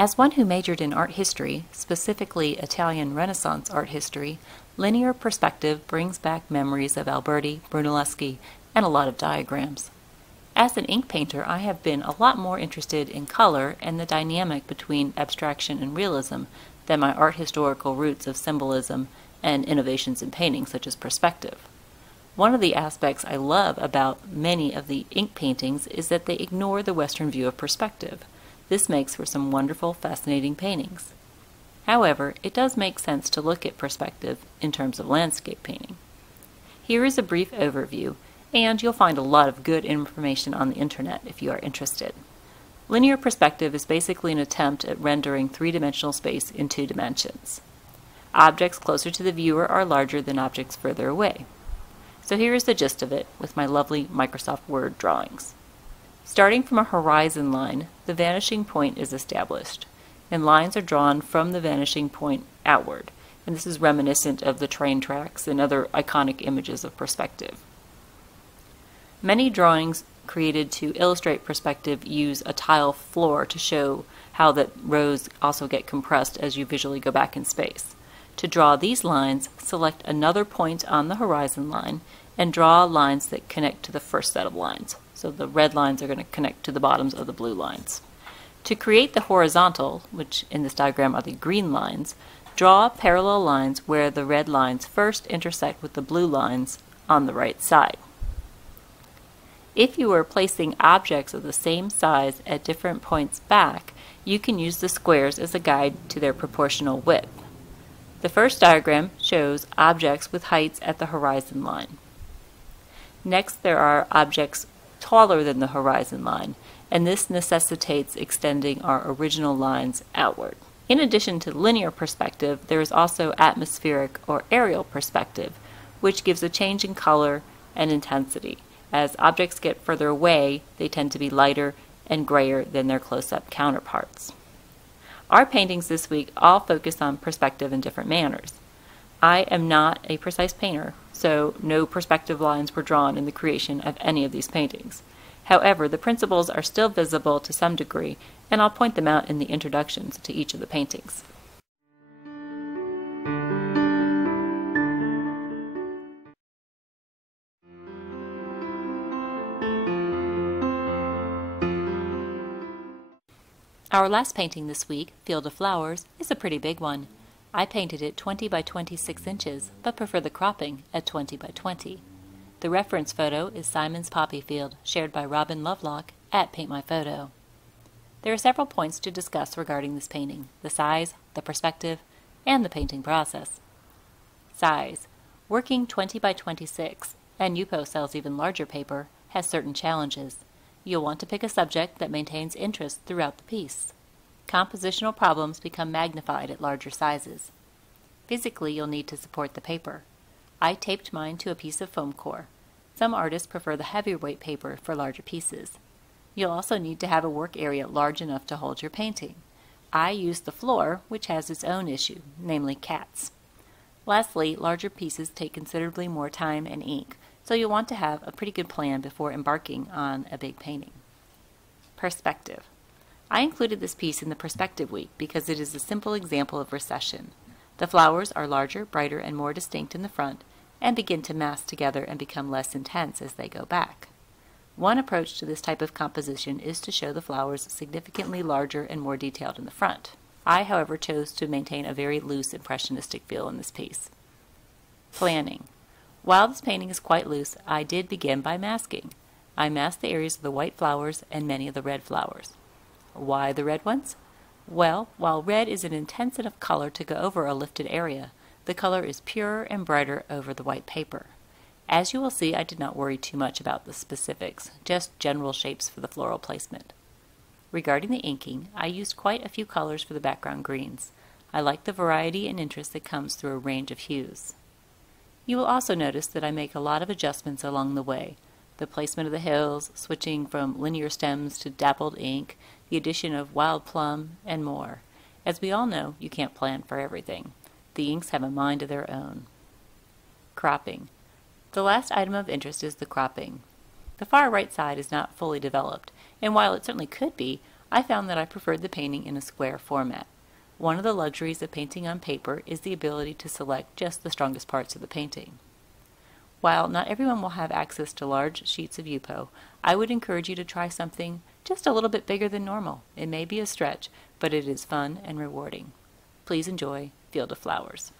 As one who majored in art history, specifically Italian Renaissance art history, linear perspective brings back memories of Alberti, Brunelleschi, and a lot of diagrams. As an ink painter, I have been a lot more interested in color and the dynamic between abstraction and realism than my art historical roots of symbolism and innovations in painting such as perspective. One of the aspects I love about many of the ink paintings is that they ignore the Western view of perspective. This makes for some wonderful, fascinating paintings. However, it does make sense to look at perspective in terms of landscape painting. Here is a brief overview, and you'll find a lot of good information on the internet if you are interested. Linear perspective is basically an attempt at rendering three-dimensional space in 2 dimensions. Objects closer to the viewer are larger than objects further away. So here is the gist of it with my lovely Microsoft Word drawings. Starting from a horizon line, the vanishing point is established, and lines are drawn from the vanishing point outward, and this is reminiscent of the train tracks and other iconic images of perspective. Many drawings created to illustrate perspective use a tile floor to show how that rows also get compressed as you visually go back in space. To draw these lines, select another point on the horizon line and draw lines that connect to the first set of lines. So the red lines are going to connect to the bottoms of the blue lines. To create the horizontal, which in this diagram are the green lines, draw parallel lines where the red lines first intersect with the blue lines on the right side. If you are placing objects of the same size at different points back, you can use the squares as a guide to their proportional width. The first diagram shows objects with heights at the horizon line. Next, there are objects taller than the horizon line, and this necessitates extending our original lines outward. In addition to linear perspective, there is also atmospheric or aerial perspective, which gives a change in color and intensity. As objects get further away, they tend to be lighter and grayer than their close-up counterparts. Our paintings this week all focus on perspective in different manners. I am not a precise painter, so no perspective lines were drawn in the creation of any of these paintings. However, the principles are still visible to some degree, and I'll point them out in the introductions to each of the paintings. Our last painting this week, Field of Flowers, is a pretty big one. I painted it 20 by 26 inches, but prefer the cropping at 20 by 20. The reference photo is Simon's Poppy Field, shared by Robin Lovelock at Paint My Photo. There are several points to discuss regarding this painting: the size, the perspective, and the painting process. Size. Working 20 by 26, and Yupo sells even larger paper, has certain challenges. You'll want to pick a subject that maintains interest throughout the piece. Compositional problems become magnified at larger sizes. Physically, you'll need to support the paper. I taped mine to a piece of foam core. Some artists prefer the heavier weight paper for larger pieces. You'll also need to have a work area large enough to hold your painting. I used the floor, which has its own issue, namely cats. Lastly, larger pieces take considerably more time and ink, so you'll want to have a pretty good plan before embarking on a big painting. Perspective. I included this piece in the Perspective Week because it is a simple example of recession. The flowers are larger, brighter, and more distinct in the front, and begin to mass together and become less intense as they go back. One approach to this type of composition is to show the flowers significantly larger and more detailed in the front. I, however, chose to maintain a very loose impressionistic feel in this piece. Planning. While this painting is quite loose, I did begin by masking. I masked the areas of the white flowers and many of the red flowers. Why the red ones? Well, while red is an intense enough color to go over a lifted area, the color is purer and brighter over the white paper. As you will see, I did not worry too much about the specifics, just general shapes for the floral placement. Regarding the inking, I used quite a few colors for the background greens. I like the variety and interest that comes through a range of hues. You will also notice that I make a lot of adjustments along the way. The placement of the hills, switching from linear stems to dappled ink, the addition of wild plum, and more. As we all know, you can't plan for everything. The inks have a mind of their own. Cropping. The last item of interest is the cropping. The far right side is not fully developed, and while it certainly could be, I found that I preferred the painting in a square format. One of the luxuries of painting on paper is the ability to select just the strongest parts of the painting. While not everyone will have access to large sheets of Yupo, I would encourage you to try something just a little bit bigger than normal. It may be a stretch, but it is fun and rewarding. Please enjoy Field of Flowers.